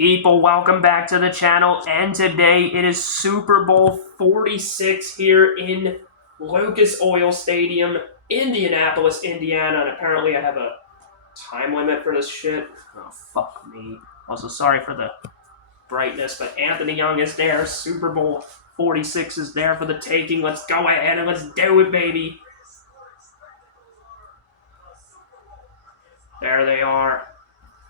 People, welcome back to the channel, and today it is Super Bowl 46 here in Lucas Oil Stadium, Indianapolis, Indiana, and apparently I have a time limit for this shit. Oh, fuck me. Also, sorry for the brightness, but Anthony Young is there. Super Bowl 46 is there for the taking. Let's go ahead and let's do it, baby. There they are.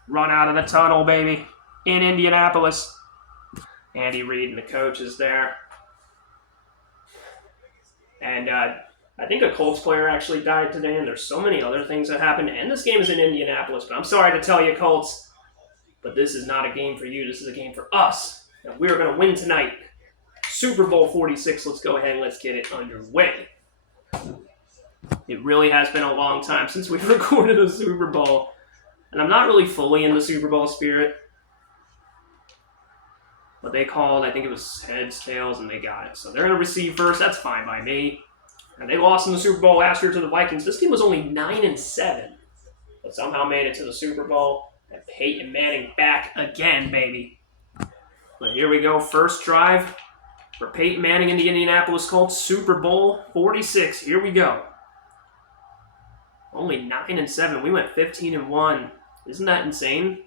Run out of the tunnel, baby. In Indianapolis. Andy Reid and the coach is there. And I think a Colts player actually died today, and there's so many other things that happened. And this game is in Indianapolis, but I'm sorry to tell you, Colts, but this is not a game for you. This is a game for us. And we're going to win tonight. Super Bowl 46. Let's go ahead and let's get it underway. It really has been a long time since we've recorded a Super Bowl. And I'm not really fully in the Super Bowl spirit. But they called, I think it was heads, tails, and they got it. So they're going to receive first. That's fine by me. And they lost in the Super Bowl last year to the Vikings. This team was only 9-7. But somehow made it to the Super Bowl. And Peyton Manning back again, baby. But here we go. First drive for Peyton Manning and the Indianapolis Colts. Super Bowl 46. Here we go. Only 9-7. We went 15-1. Isn't that insane?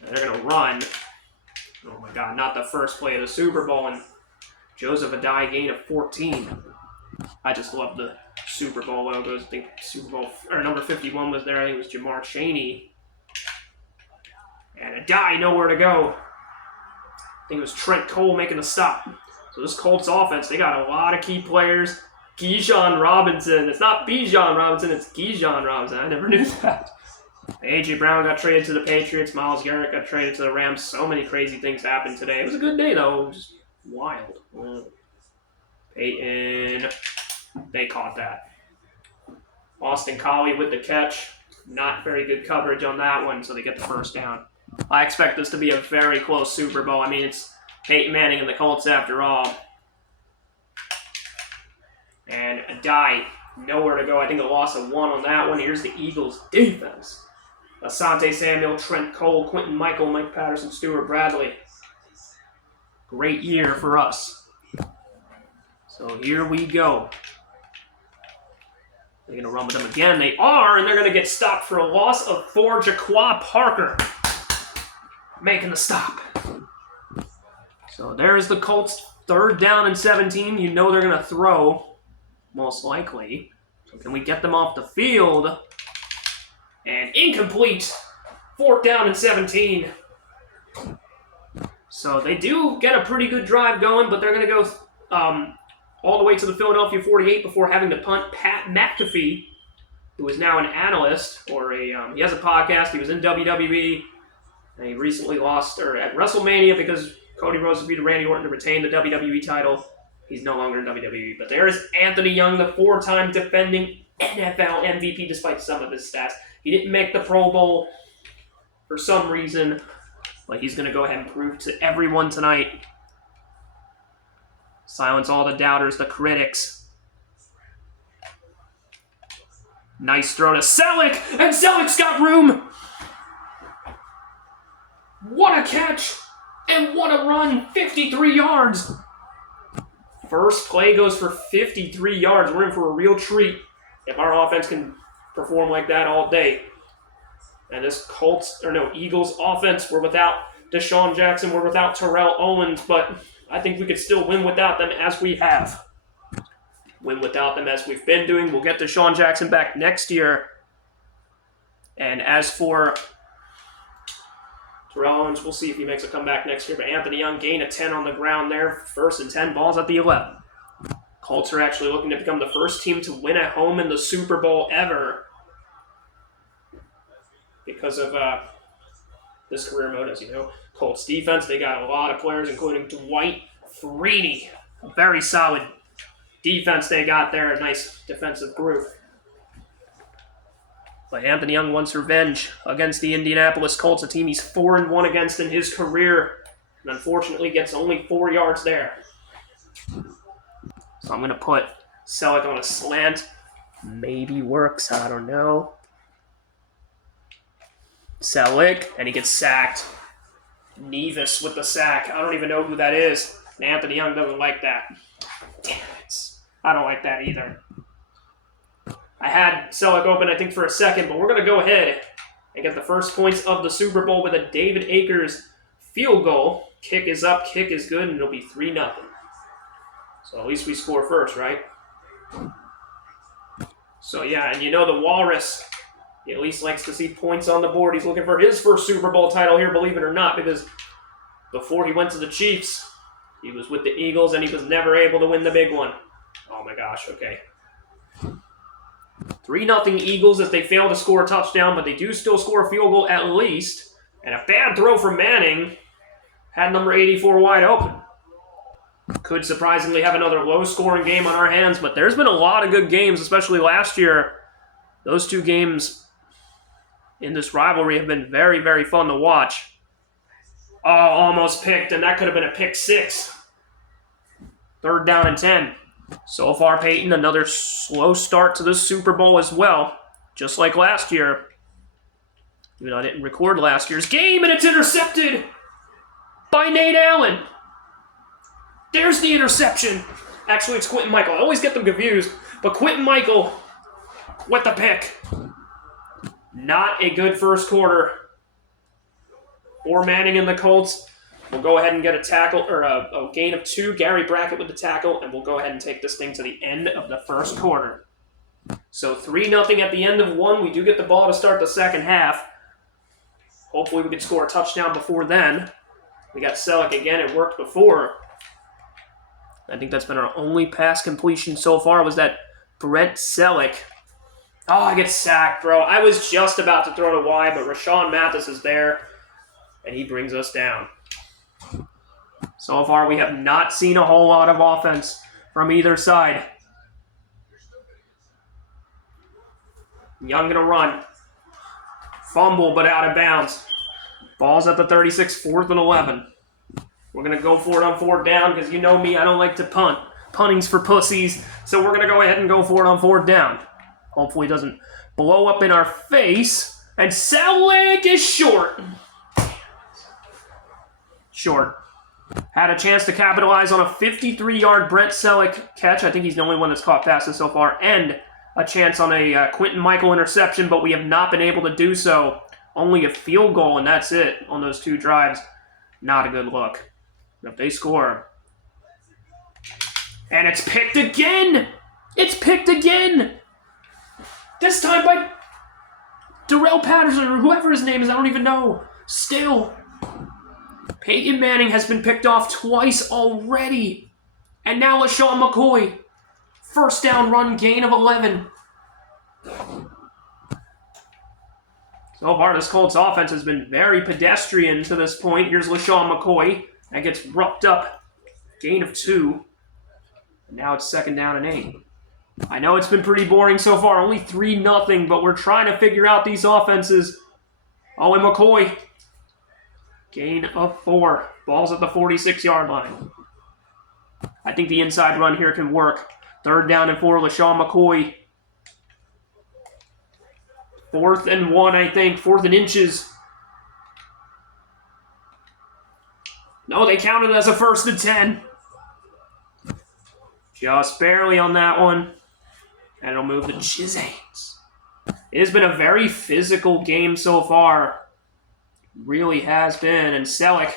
And they're going to run. Oh my God, not the first play of the Super Bowl, and Joseph Addai gain of 14. I just love the Super Bowl logos. I think Super Bowl, or number 51 was there. I think it was Jamar Chaney. And Addai, nowhere to go. I think it was Trent Cole making the stop. So this Colts offense, they got a lot of key players. Bijan Robinson. It's not Bijan Robinson, it's Bijan Robinson. I never knew that. A.J. Brown got traded to the Patriots. Myles Garrett got traded to the Rams. So many crazy things happened today. It was a good day, though. Just wild. Peyton. They caught that. Austin Collie with the catch. Not very good coverage on that one, so they get the first down. I expect this to be a very close Super Bowl. I mean, it's Peyton Manning and the Colts after all. And Addai, nowhere to go. I think a loss of 1 on that one. Here's the Eagles' defense. Asante Samuel, Trent Cole, Quentin Michael, Mike Patterson, Stuart Bradley. Great year for us. So here we go. They're going to run with them again. They are, and they're going to get stopped for a loss of 4. Ja'Quan Parker making the stop. So there's the Colts, 3rd down and 17. You know they're going to throw, most likely. So can we get them off the field? And incomplete. 4th down and 17. So they do get a pretty good drive going, but they're going to go all the way to the Philadelphia 48 before having to punt. Pat McAfee, who is now an analyst, or he has a podcast. He was in WWE, and he recently lost at WrestleMania because Cody Rhodes defeated Randy Orton to retain the WWE title. He's no longer in WWE. But there is Anthony Young, the 4-time defending NFL MVP, despite some of his stats. He didn't make the Pro Bowl for some reason, but he's going to go ahead and prove to everyone tonight. Silence all the doubters, the critics. Nice throw to Selleck, and Selleck's got room. What a catch, and what a run, 53 yards. First play goes for 53 yards. We're in for a real treat if our offense can perform like that all day. And this Eagles offense, we're without Deshaun Jackson, we're without Terrell Owens, but I think we could still win without them as we have. Win without them as we've been doing. We'll get Deshaun Jackson back next year. And as for Terrell Owens, we'll see if he makes a comeback next year. But Anthony Young gained a 10 on the ground there. 1st and 10, balls at the 11. Colts are actually looking to become the first team to win at home in the Super Bowl ever because of this career mode, as you know. Colts defense, they got a lot of players, including Dwight Freeney. A very solid defense they got there, a nice defensive group. But Anthony Young wants revenge against the Indianapolis Colts, a team he's 4-1 against in his career, and unfortunately gets only 4 yards there. So I'm going to put Selleck on a slant. Maybe works, I don't know. Selleck, and he gets sacked. Nevis with the sack. I don't even know who that is. And Anthony Young doesn't like that. Damn it. I don't like that either. I had Selleck open, I think, for a second, but we're going to go ahead and get the first points of the Super Bowl with a David Akers field goal. Kick is up, kick is good, and it'll be 3-0. So at least we score first, right? So yeah, and you know the Walrus, he at least likes to see points on the board. He's looking for his first Super Bowl title here, believe it or not, because before he went to the Chiefs, he was with the Eagles, and he was never able to win the big one. Oh my gosh, okay. 3-0 Eagles as they fail to score a touchdown, but they do still score a field goal at least. And a bad throw from Manning had number 84 wide open. Could surprisingly have another low-scoring game on our hands, but there's been a lot of good games, especially last year. Those two games in this rivalry have been very, very fun to watch. Oh, almost picked, and that could have been a pick 6. 3rd down and 10. So far, Peyton, another slow start to this Super Bowl as well, just like last year. Even though I didn't record last year's game, and it's intercepted by Nate Allen. There's the interception. Actually, it's Quentin Michael. I always get them confused, but Quentin Michael with the pick. Not a good first quarter for Manning and the Colts. We'll go ahead and get a tackle, or a gain of 2. Gary Brackett with the tackle, and we'll go ahead and take this thing to the end of the first quarter. So 3-0 at the end of 1. We do get the ball to start the second half. Hopefully we can score a touchdown before then. We got Selleck again. It worked before. I think that's been our only pass completion so far was that Brent Selleck. Oh, I get sacked, bro. I was just about to throw to wide, but Rashawn Mathis is there, and he brings us down. So far, we have not seen a whole lot of offense from either side. Young gonna run. Fumble, but out of bounds. Ball's at the 36, 4th and 11. We're going to go for it on 4th down because you know me, I don't like to punt. Punting's for pussies, so we're going to go ahead and go for it on 4th down. Hopefully it doesn't blow up in our face. And Selleck is short. Short. Had a chance to capitalize on a 53-yard Brent Selleck catch. I think he's the only one that's caught passes so far. And a chance on a Quentin Michael interception, but we have not been able to do so. Only a field goal, and that's it on those 2 drives. Not a good look. If they score. And it's picked again! It's picked again! This time by Darrell Patterson, or whoever his name is, I don't even know. Still. Peyton Manning has been picked off twice already. And now LaShawn McCoy. 1st down run, gain of 11. So far, this Colts offense has been very pedestrian to this point. Here's LaShawn McCoy. That gets roughed up. Gain of 2. And now it's 2nd down and 8. I know it's been pretty boring so far. Only 3-0, but we're trying to figure out these offenses. Oh, and McCoy. Gain of 4. Ball's at the 46-yard line. I think the inside run here can work. 3rd down and 4, LaShawn McCoy. 4th and 1, I think. 4th and inches. No, they counted it as a 1st and 10. Just barely on that one. And it'll move the Chizanes. It has been a very physical game so far. Really has been. And Selleck,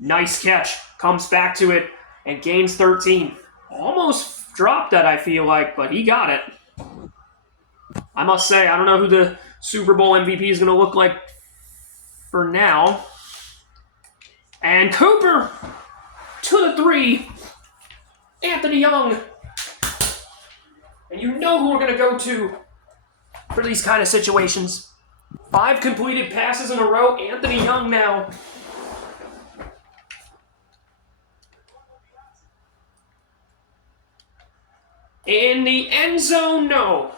nice catch. Comes back to it and gains 13. Almost dropped that, I feel like, but he got it. I must say, I don't know who the Super Bowl MVP is going to look like for now. And Cooper to the 3. Anthony Young. And you know who we're going to go to for these kind of situations. 5 completed passes in a row. Anthony Young now. In the end zone, no.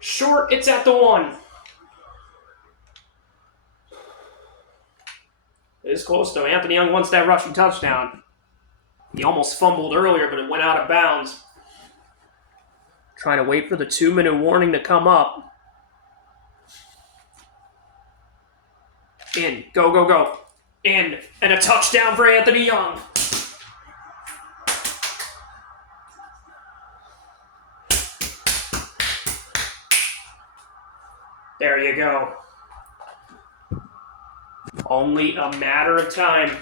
Short, it's at the 1. It is close, though. Anthony Young wants that rushing touchdown. He almost fumbled earlier, but it went out of bounds. Trying to wait for the 2-minute warning to come up. In. Go, go, go. And a touchdown for Anthony Young. There you go. Only a matter of time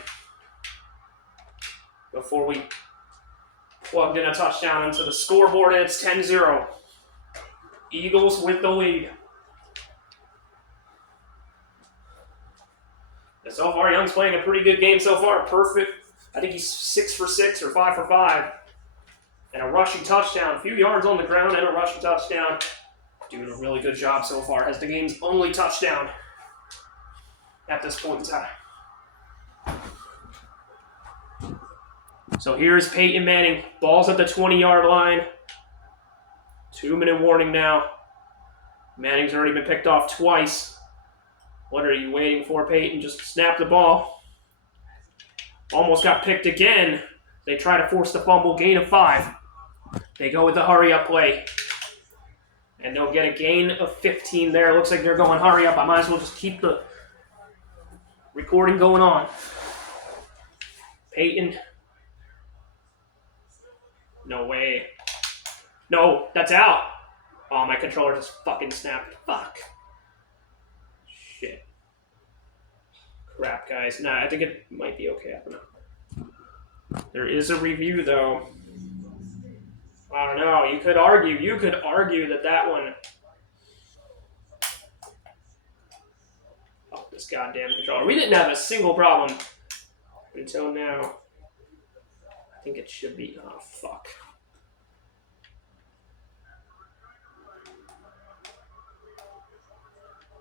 before we plugged in a touchdown into the scoreboard, and it's 10-0. Eagles with the lead. And so far, Young's playing a pretty good game so far. Perfect. I think he's 6 for 6 or 5 for 5. And a rushing touchdown. A few yards on the ground and a rushing touchdown. Doing a really good job so far. Has the game's only touchdown at this point in time. So here's Peyton Manning. Ball's at the 20-yard line. 2-minute warning now. Manning's already been picked off twice. What are you waiting for, Peyton? Just snap the ball. Almost got picked again. They try to force the fumble. Gain of 5. They go with the hurry-up play. And they'll get a gain of 15 there. Looks like they're going hurry up. I might as well just keep the recording going on. Peyton. No way. No, that's out. Oh, my controller just fucking snapped. Fuck. Shit. Crap, guys. Nah, I think it might be okay. I don't know. There is a review, though. I don't know. You could argue that one... Oh, this goddamn controller. We didn't have a single problem until now. I think it should be... Oh, fuck.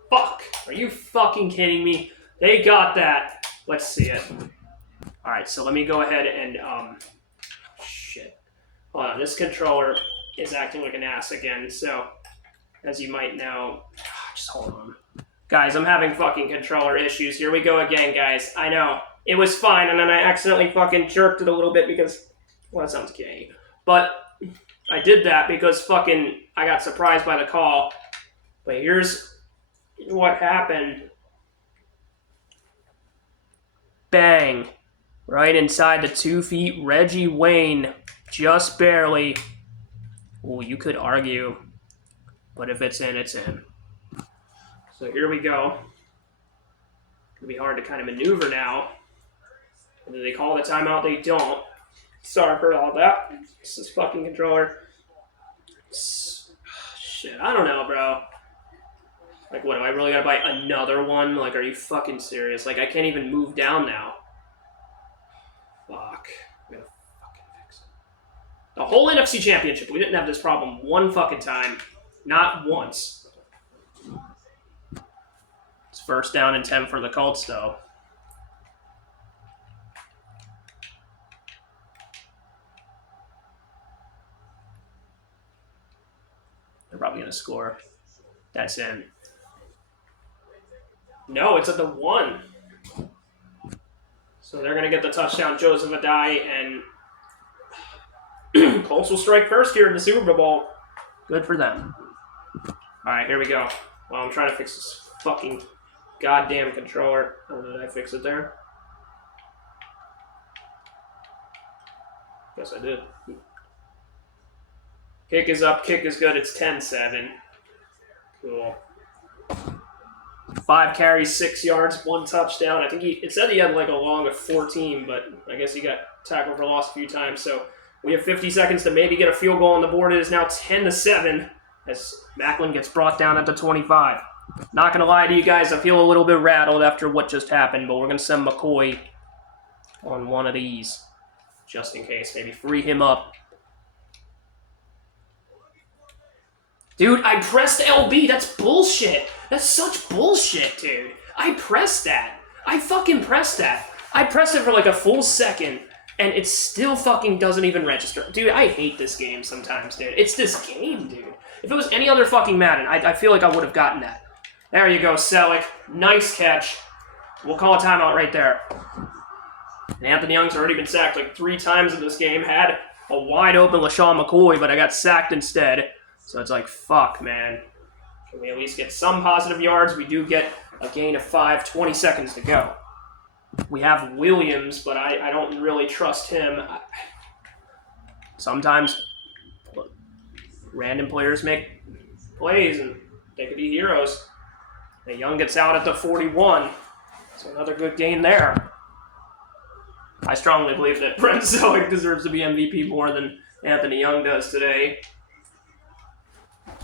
Fuck! Are you fucking kidding me? They got that. Let's see it. Alright, so let me go ahead and, shit. Hold on, this controller is acting like an ass again, so, as you might know, just hold on. Guys, I'm having fucking controller issues. Here we go again, guys. I know. It was fine, and then I accidentally fucking jerked it a little bit because, well, that sounds gay. But I did that because fucking I got surprised by the call. But here's what happened. Bang. Right inside the 2 feet. Reggie Wayne. Just barely. Oh, you could argue. But if it's in, it's in. So here we go. It's going to be hard to kind of maneuver now. Do they call the timeout? They don't. Sorry for all that. This is fucking controller. Shit, I don't know, bro. Like, what, do I really gotta buy another one? Like, are you fucking serious? Like, I can't even move down now. Fuck. I'm gonna fucking fix it. The whole NFC Championship, we didn't have this problem one fucking time. Not once. It's 1st down and 10 for the Colts, though. They're probably gonna score. That's in. No, it's at the 1. So they're going to get the touchdown, Joseph Adai, and Colts will strike first here in the Super Bowl. Good for them. All right, here we go. Well, I'm trying to fix this fucking goddamn controller. Oh, did I fix it there? Guess I did. Kick is up, kick is good. It's 10-7. Cool. 5 carries, 6 yards, 1 touchdown. I think it said he had like a long of 14, but I guess he got tackled for loss a few times. So we have 50 seconds to maybe get a field goal on the board. It is now 10-7 as Macklin gets brought down at the 25. Not going to lie to you guys, I feel a little bit rattled after what just happened, but we're going to send McCoy on one of these just in case. Maybe free him up. Dude, I pressed LB. That's bullshit. That's such bullshit, dude. I pressed that. I fucking pressed that. I pressed it for like a full second, and it still fucking doesn't even register. Dude, I hate this game sometimes, dude. It's this game, dude. If it was any other fucking Madden, I feel like I would have gotten that. There you go, Selleck. Nice catch. We'll call a timeout right there. And Anthony Young's already been sacked like 3 times in this game. Had a wide open LaShawn McCoy, but I got sacked instead. So it's like, fuck, man. Can we at least get some positive yards? We do get a gain of 5, 20 seconds to go. We have Williams, but I don't really trust him. Sometimes random players make plays, and they could be heroes. And Young gets out at the 41. So another good gain there. I strongly believe that Brent Celek deserves to be MVP more than Anthony Young does today.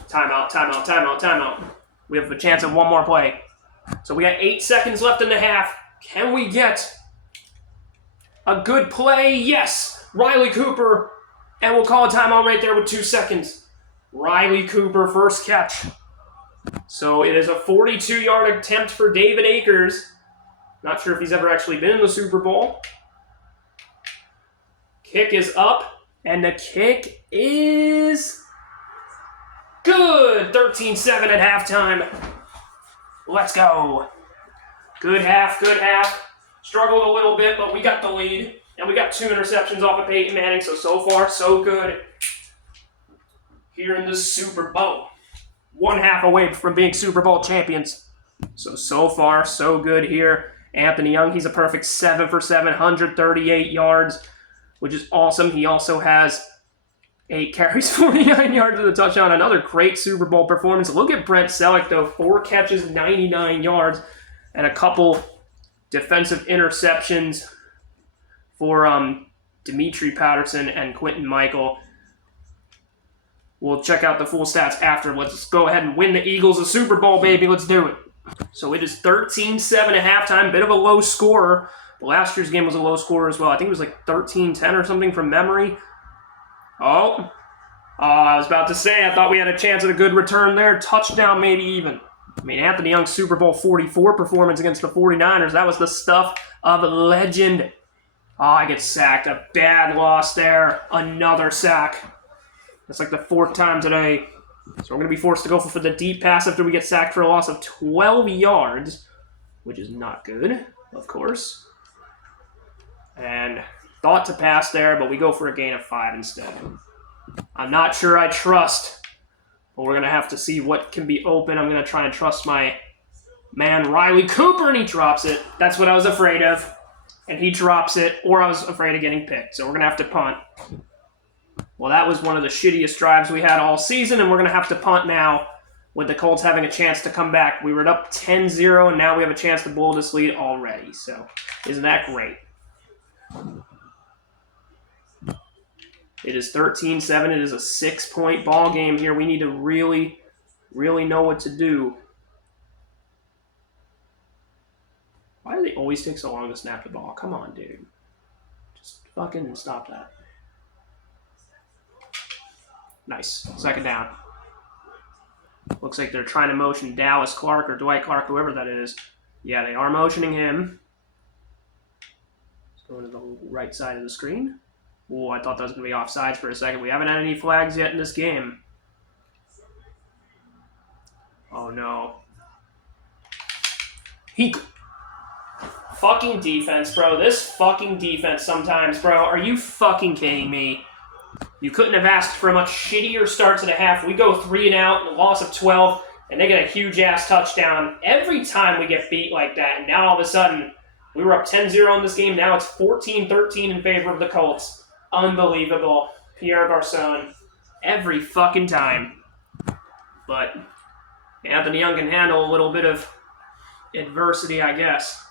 Timeout, timeout, timeout, timeout. We have a chance at one more play. So we got 8 seconds left in the half. Can we get a good play? Yes! Riley Cooper. And we'll call a timeout right there with 2 seconds. Riley Cooper, first catch. So it is a 42-yard attempt for David Akers. Not sure if he's ever actually been in the Super Bowl. Kick is up, and the kick is good. 13-7 at halftime. Let's go. Good half, good half. Struggled a little bit, but we got the lead. And we got 2 interceptions off of Peyton Manning, so far, so good. Here in the Super Bowl. 1 half away from being Super Bowl champions. So far, so good here. Anthony Young, he's a perfect 7 for 7, 138 yards, which is awesome. He also has 8 carries, 49 yards with a touchdown. Another great Super Bowl performance. Look at Brent Celek, though. 4 catches, 99 yards, and a couple defensive interceptions for Dimitri Patterson and Quentin Michael. We'll check out the full stats after. Let's go ahead and win the Eagles a Super Bowl, baby. Let's do it. So it is 13-7 at halftime. Bit of a low scorer. Last year's game was a low scorer as well. I think it was like 13-10 or something from memory. Oh, I was about to say, I thought we had a chance at a good return there. Touchdown, maybe even. I mean, Anthony Young's Super Bowl 44 performance against the 49ers, that was the stuff of legend. Oh, I get sacked. A bad loss there. Another sack. That's like the 4th time today. So we're going to be forced to go for the deep pass after we get sacked for a loss of 12 yards, which is not good, of course. And thought to pass there, but we go for a gain of 5 instead. I'm not sure I trust, but we're going to have to see what can be open. I'm going to try and trust my man Riley Cooper, and he drops it. That's what I was afraid of. And he drops it, or I was afraid of getting picked. So we're going to have to punt. Well, that was one of the shittiest drives we had all season, and we're going to have to punt now with the Colts having a chance to come back. We were up 10-0, and now we have a chance to blow this lead already. So isn't that great? It is 13-7. It is a 6-point ball game here. We need to really, really know what to do. Why do they always take so long to snap the ball? Come on, dude. Just fucking stop that. Nice. 2nd down. Looks like they're trying to motion Dallas Clark or Dwight Clark, whoever that is. Yeah, they are motioning him. Let's go to the right side of the screen. Oh, I thought that was going to be offsides for a second. We haven't had any flags yet in this game. Oh, no. Fucking defense, bro. This fucking defense sometimes, bro. Are you fucking kidding me? You couldn't have asked for a much shittier start to the half. We go 3 and out, a loss of 12, and they get a huge-ass touchdown. Every time we get beat like that, and now all of a sudden, we were up 10-0 in this game. Now it's 14-13 in favor of the Colts. Unbelievable. Pierre Garçon. Every fucking time. But Anthony Young can handle a little bit of adversity, I guess.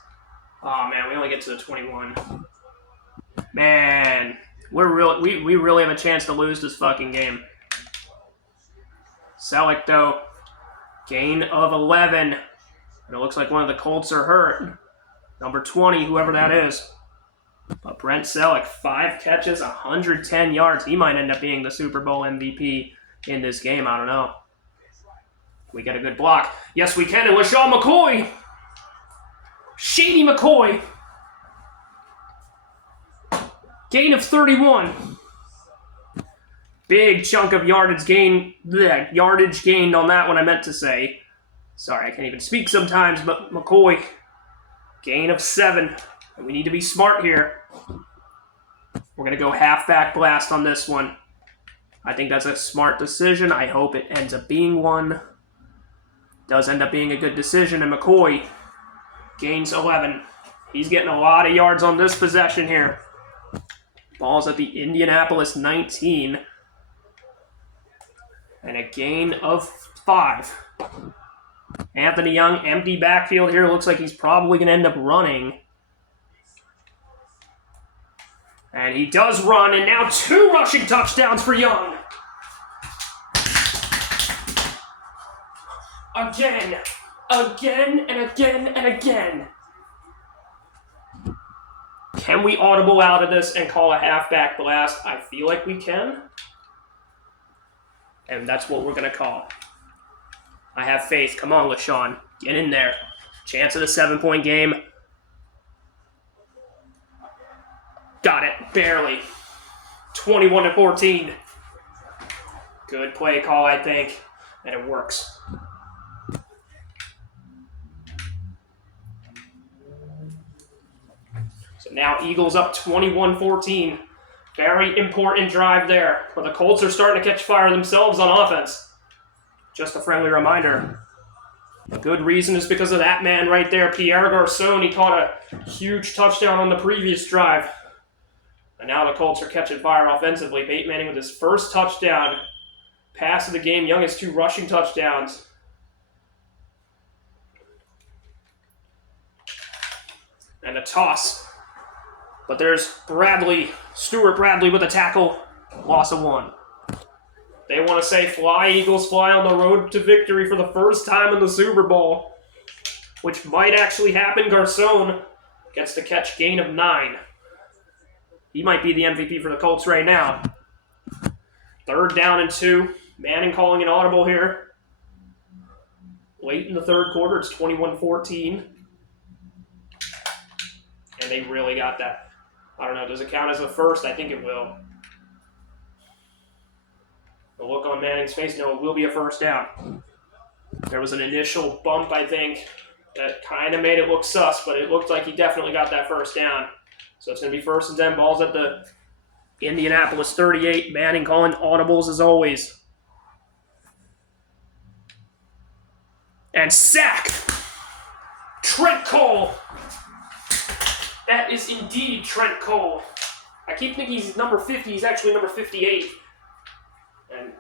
Oh, man, we only get to the 21. Man, we really have a chance to lose this fucking game. Celek, though, gain of 11. And it looks like one of the Colts are hurt. Number 20, whoever that is. But Brent Celek, 5 catches, 110 yards. He might end up being the Super Bowl MVP in this game. I don't know. We get a good block. Yes, we can. And LaShawn McCoy. Shady McCoy. Gain of 31. Big chunk of yardage gained on that one, I meant to say. Sorry, I can't even speak sometimes, but McCoy, gain of 7. And we need to be smart here. We're going to go halfback blast on this one. I think that's a smart decision. I hope it ends up being one. Does end up being a good decision, and McCoy gains 11. He's getting a lot of yards on this possession here. Ball's at the Indianapolis 19. And a gain of 5. Anthony Young, empty backfield here. Looks like he's probably going to end up running. And he does run, and now 2 rushing touchdowns for Young. Again, and again. Can we audible out of this and call a halfback blast? I feel like we can. And that's what we're going to call. I have faith. Come on, LaShawn. Get in there. Chance of a 7-point game. Got it. Barely. 21-14. Good play call, I think. And it works. So now Eagles up 21-14. Very important drive there. But the Colts are starting to catch fire themselves on offense. Just a friendly reminder. A good reason is because of that man right there, Pierre Garçon. He caught a huge touchdown on the previous drive. And now the Colts are catching fire offensively. Peyton Manning with his first touchdown. Pass of the game. Young has 2 rushing touchdowns. And a toss. But there's Stuart Bradley with a tackle. Loss of 1. They want to say fly, Eagles fly on the road to victory for the first time in the Super Bowl. Which might actually happen. Garçon gets the catch, gain of 9. He might be the MVP for the Colts right now. 3rd down and 2. Manning calling an audible here. Late in the 3rd quarter, it's 21-14. And they really got that. I don't know, does it count as a first? I think it will. The look on Manning's face, no, it will be a first down. There was an initial bump, I think, that kind of made it look sus, but it looked like he definitely got that first down. So it's going to be 1st and 10. Ball's at the Indianapolis 38. Manning calling audibles as always. And sack! Trent Cole! That is indeed Trent Cole. I keep thinking he's number 50. He's actually number 58. And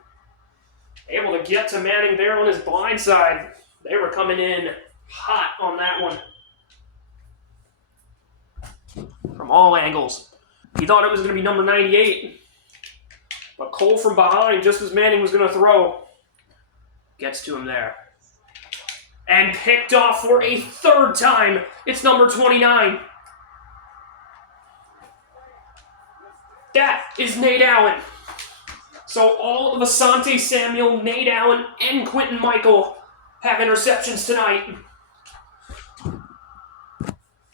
able to get to Manning there on his blind side. They were coming in hot on that one. From all angles. He thought it was going to be number 98. But Cole from behind, just as Manning was going to throw, gets to him there. And picked off for a 3rd time. It's number 29. That is Nate Allen. So all of Asante Samuel, Nate Allen, and Quentin Michael have interceptions tonight.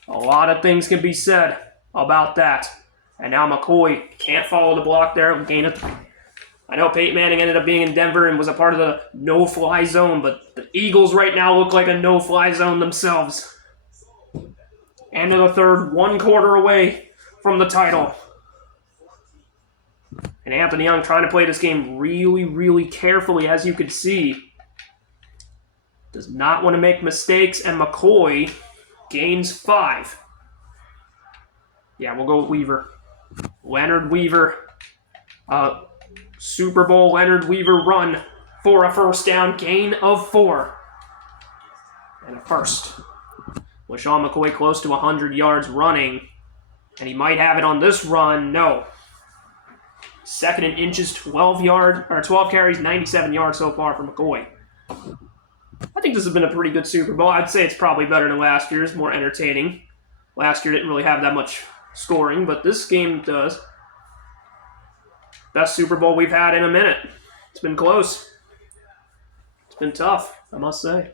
A lot of things can be said about that. And now McCoy can't follow the block there. Gain of 3. I know Peyton Manning ended up being in Denver and was a part of the no-fly zone, but the Eagles right now look like a no-fly zone themselves. End of the 3rd, 1 quarter away from the title. And Anthony Young trying to play this game really, really carefully, as you can see. Does not want to make mistakes, and McCoy gains 5. Yeah, we'll go with Weaver. Leonard Weaver. Super Bowl Leonard Weaver run for a first down, gain of 4. And a first. LaShawn McCoy close to 100 yards running. And he might have it on this run. No. 2nd and inches, 12 carries, 97 yards so far for McCoy. I think this has been a pretty good Super Bowl. I'd say it's probably better than last year's, more entertaining. Last year didn't really have that much scoring, but this game does. Best Super Bowl we've had in a minute. It's been close. It's been tough, I must say.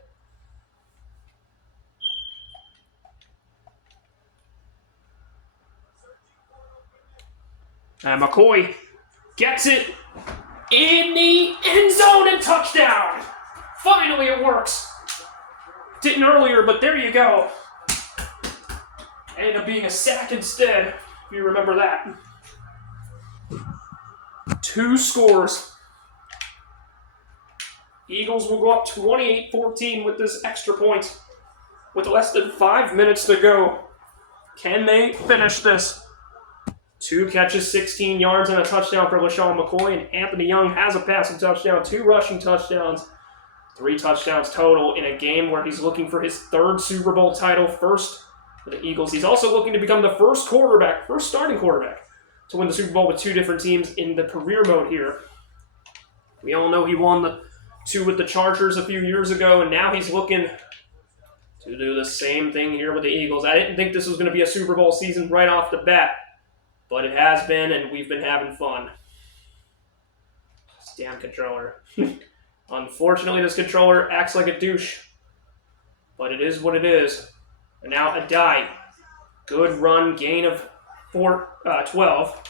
And McCoy gets it in the end zone and touchdown. Finally it works. Didn't earlier, but there you go. Ended up being a sack instead, if you remember that. 2 scores. Eagles will go up 28-14 with this extra point with less than 5 minutes to go. Can they finish this? 2 catches, 16 yards, and a touchdown for LaShawn McCoy. And Anthony Young has a passing touchdown, 2 rushing touchdowns, 3 touchdowns total in a game where he's looking for his 3rd Super Bowl title, first for the Eagles. He's also looking to become the first starting quarterback to win the Super Bowl with 2 different teams in the career mode here. We all know he won the 2 with the Chargers a few years ago, and now he's looking to do the same thing here with the Eagles. I didn't think this was going to be a Super Bowl season right off the bat, but it has been, and we've been having fun. This damn controller. Unfortunately, this controller acts like a douche, but it is what it is. And now Adai. Good run, gain of 12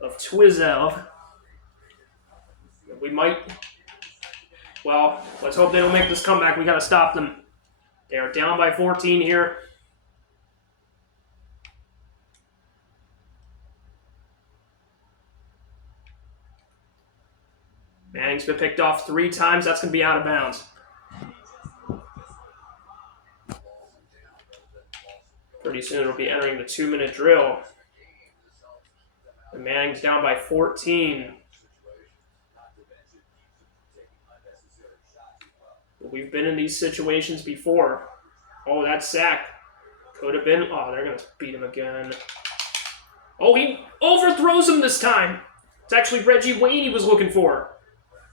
of Twizel. We might, well, let's hope they don't make this comeback. We got to stop them. They are down by 14 here. Manning's been picked off 3 times. That's going to be out of bounds. Pretty soon it'll be entering the 2-minute drill. And Manning's down by 14. But we've been in these situations before. Oh, that sack could have been. Oh, they're going to beat him again. Oh, he overthrows him this time. It's actually Reggie Wayne he was looking for.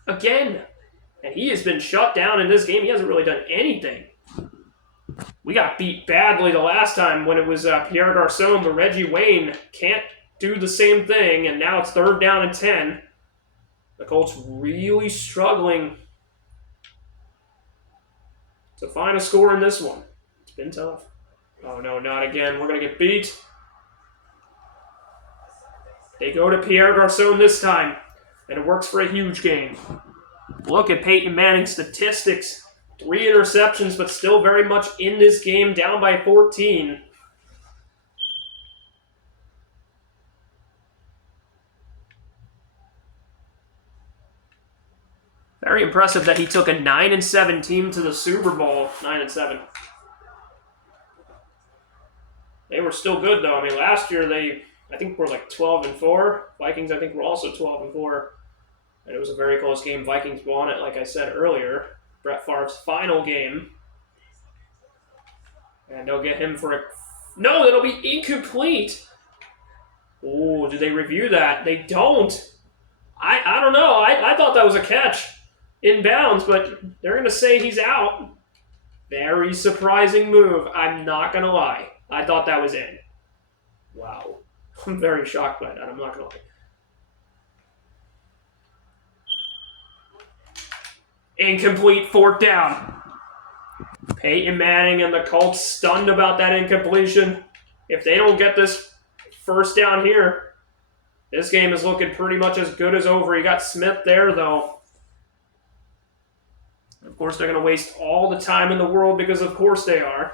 Again. And he has been shut down in this game. He hasn't really done anything. We got beat badly the last time when it was Pierre Garçon, but Reggie Wayne can't do the same thing, and now it's 3rd down and 10. The Colts really struggling to find a score in this one. It's been tough. Oh no, not again. We're going to get beat. They go to Pierre Garçon this time, and it works for a huge game. Look at Peyton Manning's statistics. 3 interceptions, but still very much in this game, down by 14. Very impressive that he took a 9-7 team to the Super Bowl. 9-7. They were still good, though. I mean, last year I think were like 12-4. Vikings, I think, were also 12-4. And it was a very close game. Vikings won it, like I said earlier. Brett Favre's final game. And they'll get him for a... No, that'll be incomplete. Oh, did they review that? They don't. I don't know. I thought that was a catch in bounds, but they're going to say he's out. Very surprising move. I'm not going to lie. I thought that was in. Wow. I'm very shocked by that. I'm not going to lie. Incomplete, 4th down. Peyton Manning and the Colts stunned about that incompletion. If they don't get this 1st down here, this game is looking pretty much as good as over. You got Smith there, though. Of course, they're going to waste all the time in the world because of course they are.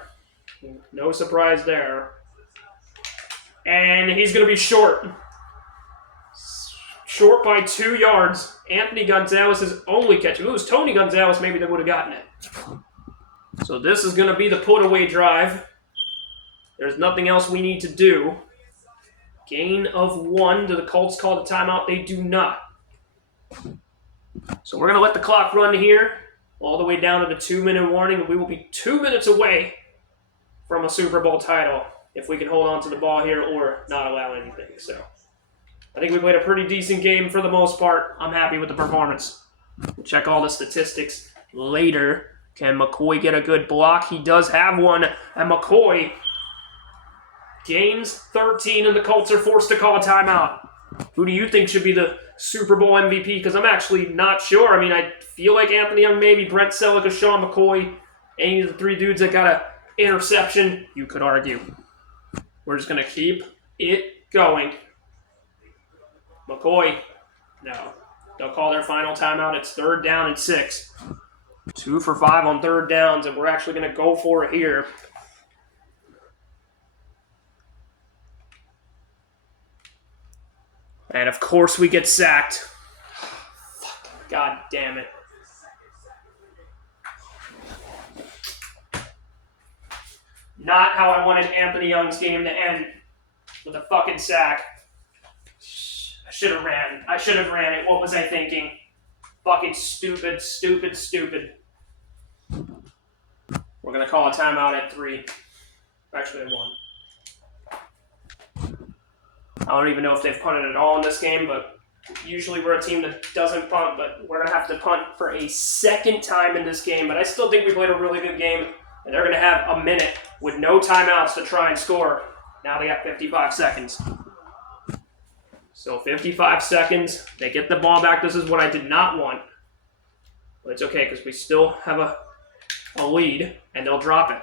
No surprise there. And he's going to be short. Short by 2 yards. Anthony Gonzalez's only catch. If it was Tony Gonzalez, maybe they would have gotten it. So this is going to be the put-away drive. There's nothing else we need to do. Gain of 1. Do the Colts call the timeout? They do not. So we're going to let the clock run here all the way down to the 2-minute warning. We will be 2 minutes away from a Super Bowl title if we can hold on to the ball here or not allow anything. So I think we played a pretty decent game for the most part. I'm happy with the performance. We'll check all the statistics later. Can McCoy get a good block? He does have one. And McCoy gains 13, and the Colts are forced to call a timeout. Who do you think should be the Super Bowl MVP? Because I'm actually not sure. I mean, I feel like Anthony Young, maybe Brent Selleck, or Sean McCoy. Any of the 3 dudes that got an interception, you could argue. We're just going to keep it going. McCoy, no. They'll call their final timeout. It's 3rd down and 6. 2 for 5 on 3rd downs, and we're actually going to go for it here. And of course we get sacked. God damn it. Not how I wanted Anthony Young's game to end with a fucking sack. I should have ran it. What was I thinking? Fucking stupid. We're going to call a timeout at 3. Actually, at 1. I don't even know if they've punted at all in this game, but usually we're a team that doesn't punt, but we're going to have to punt for a second time in this game. But I still think we played a really good game, and they're going to have a minute with no timeouts to try and score. Now they got 55 seconds. So 55 seconds, they get the ball back. This is what I did not want. But it's okay because we still have a lead, and they'll drop it.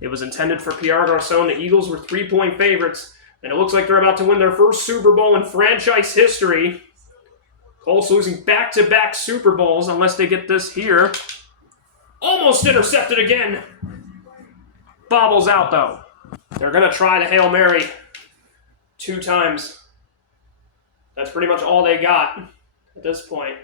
It was intended for Pierre Garçon. The Eagles were 3-point favorites, and it looks like they're about to win their first Super Bowl in franchise history. Colts losing back-to-back Super Bowls unless they get this here. Almost intercepted again. Bobbles out, though. They're going to try the Hail Mary 2 times. That's pretty much all they got at this point.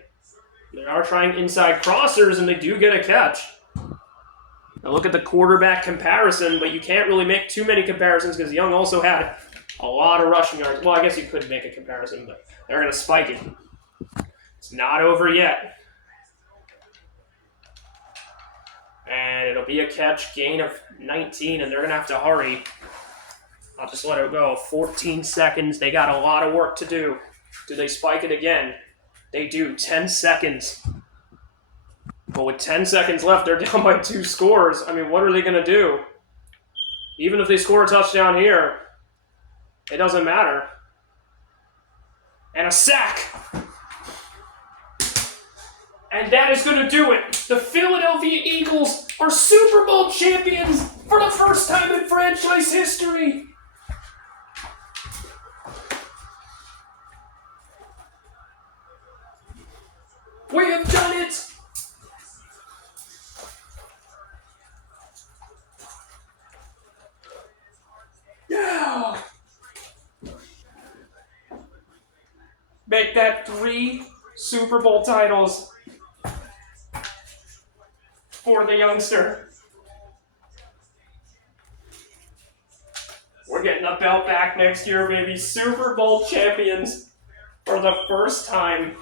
They are trying inside crossers, and they do get a catch. Now look at the quarterback comparison, but you can't really make too many comparisons because Young also had a lot of rushing yards. Well, I guess you could make a comparison, but they're going to spike it. It's not over yet. And it'll be a catch, gain of 19, and they're going to have to hurry. I'll just let it go. 14 seconds. They got a lot of work to do. Do they spike it again? They do. 10 seconds. But with 10 seconds left, they're down by 2 scores. I mean, what are they going to do? Even if they score a touchdown here, it doesn't matter. And a sack. And that is going to do it. The Philadelphia Eagles are Super Bowl champions for the first time in franchise history. We have done it! Yeah! Make that 3 Super Bowl titles for the youngster. We're getting a belt back next year, baby. Super Bowl champions for the first time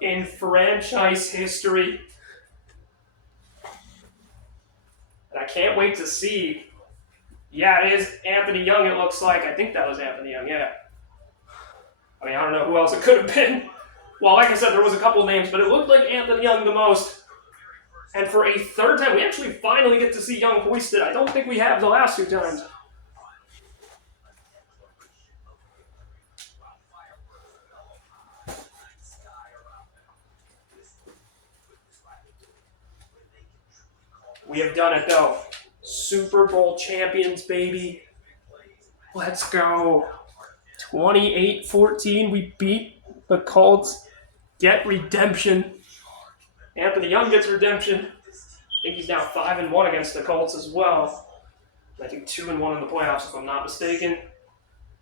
in franchise history. And I can't wait to see. Yeah, it is Anthony Young, it looks like. I think that was Anthony Young, yeah. I mean, I don't know who else it could have been. Well, like I said, there was a couple names, but it looked like Anthony Young the most. And for a third time, we actually finally get to see Young hoisted. I don't think we have the last 2 times. We have done it, though. Super Bowl champions, baby. Let's go. 28-14. We beat the Colts. Get redemption. Anthony Young gets redemption. I think he's now 5-1 against the Colts as well. I think 2-1 in the playoffs, if I'm not mistaken.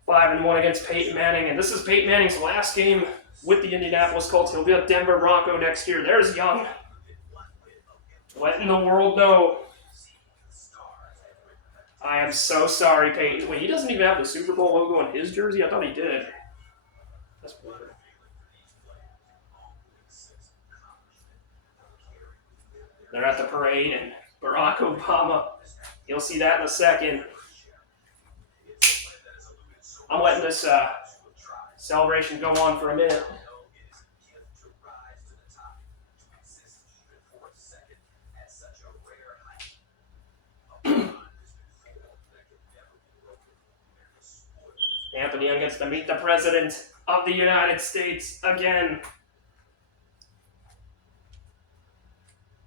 5-1 against Peyton Manning. And this is Peyton Manning's last game with the Indianapolis Colts. He'll be a Denver Bronco next year. There's Young. Letting the world know. I am so sorry, Peyton. Wait, he doesn't even have the Super Bowl logo on his jersey? I thought he did. That's weird. They're at the parade, and Barack Obama. You'll see that in a second. I'm letting this celebration go on for a minute. Anthony Young gets to meet the President of the United States again.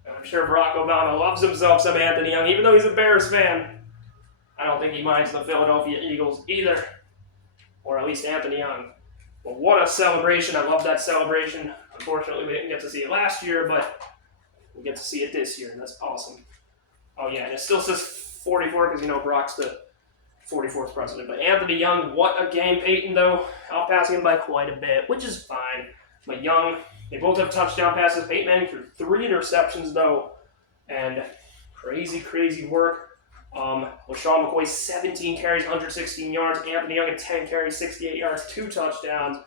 And I'm sure Barack Obama loves himself some Anthony Young, even though he's a Bears fan. I don't think he minds the Philadelphia Eagles either, or at least Anthony Young. But what a celebration. I love that celebration. Unfortunately, we didn't get to see it last year, but we get to see it this year, and that's awesome. Oh, yeah, and it still says 44 because, Barack's the 44th president. But Anthony Young, what a game. Peyton, though, outpassing him by quite a bit, which is fine. But Young, they both have touchdown passes. Peyton Manning threw 3 interceptions, though. And Crazy work. LaShawn McCoy, 17 carries, 116 yards. Anthony Young at 10 carries, 68 yards, 2 touchdowns.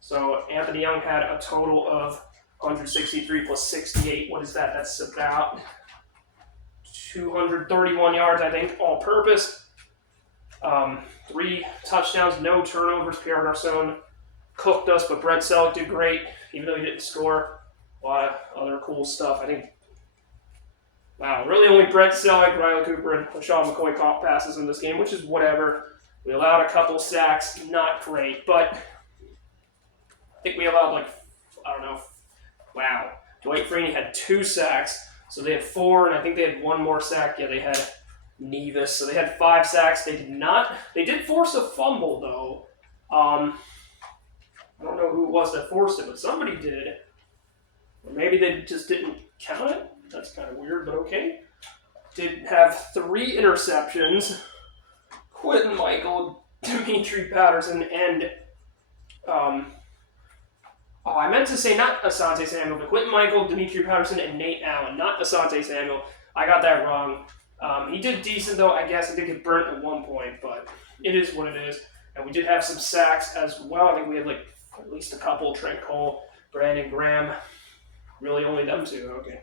So Anthony Young had a total of 163 plus 68. What is that? That's about 231 yards, I think, all purpose. 3 touchdowns, no turnovers. Pierre Garcon cooked us, but Brent Selleck did great, even though he didn't score. A lot of other cool stuff. I think, wow, really only Brent Selleck, Riley Cooper, and LaShawn McCoy caught passes in this game, which is whatever. We allowed a couple sacks, not great, but I think we allowed wow. Dwight Freeney had 2 sacks, so they had 4, and I think they had 1 more sack. Yeah, they had Nevis, so they had 5 sacks. They did force a fumble, though. I don't know who it was that forced it, but somebody did. Or maybe they just didn't count it. That's kind of weird, but okay. Did have 3 interceptions. Quentin Michael, Dimitri Patterson, and I meant to say not Asante Samuel, but Quentin Michael, Dimitri Patterson, and Nate Allen, not Asante Samuel. I got that wrong. He did decent, though, I guess. He did get burnt at one point, but it is what it is. And we did have some sacks as well. I think we had at least a couple. Trent Cole, Brandon Graham. Really only them 2, okay.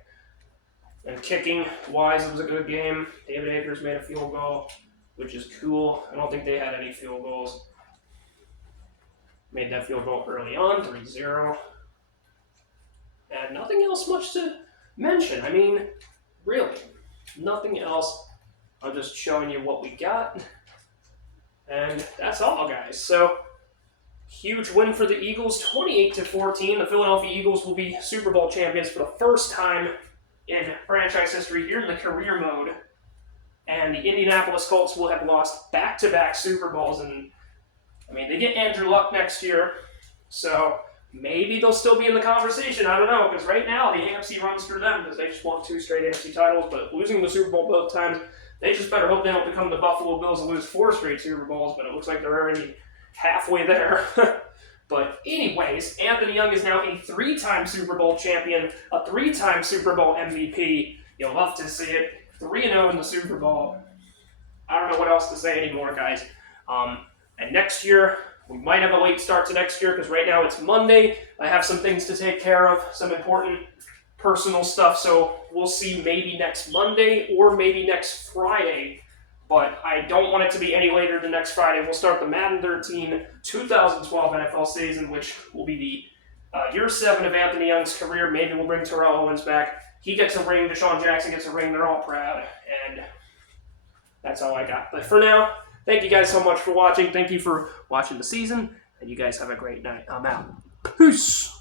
And kicking wise, it was a good game. David Akers made a field goal, which is cool. I don't think they had any field goals. Made that field goal early on, 3-0. And nothing else much to mention. I mean, really, nothing else. I'm just showing you what we got. And that's all, guys. So, huge win for the Eagles, 28-14. The Philadelphia Eagles will be Super Bowl champions for the first time in franchise history here in the career mode. And the Indianapolis Colts will have lost back-to-back Super Bowls. And, I mean, they get Andrew Luck next year, so maybe they'll still be in the conversation. I don't know, because right now the AFC runs through them because they just won 2 straight AFC titles, but losing the Super Bowl both times, they just better hope they don't become the Buffalo Bills and lose 4 straight Super Bowls, but it looks like they're already halfway there. But anyways, Anthony Young is now a 3-time Super Bowl champion, a 3-time Super Bowl MVP. You'll love to see it. 3-0 in the Super Bowl. I don't know what else to say anymore, guys. And next year, we might have a late start to next year because right now it's Monday. I have some things to take care of, some important personal stuff, so we'll see maybe next Monday or maybe next Friday. But I don't want it to be any later than next Friday. We'll start the Madden 13 2012 NFL season, which will be the year 7 of Anthony Young's career. Maybe we'll bring Terrell Owens back. He gets a ring. Deshaun Jackson gets a ring. They're all proud. And that's all I got. But for now, thank you guys so much for watching. Thank you for watching the season. And you guys have a great night. I'm out. Peace.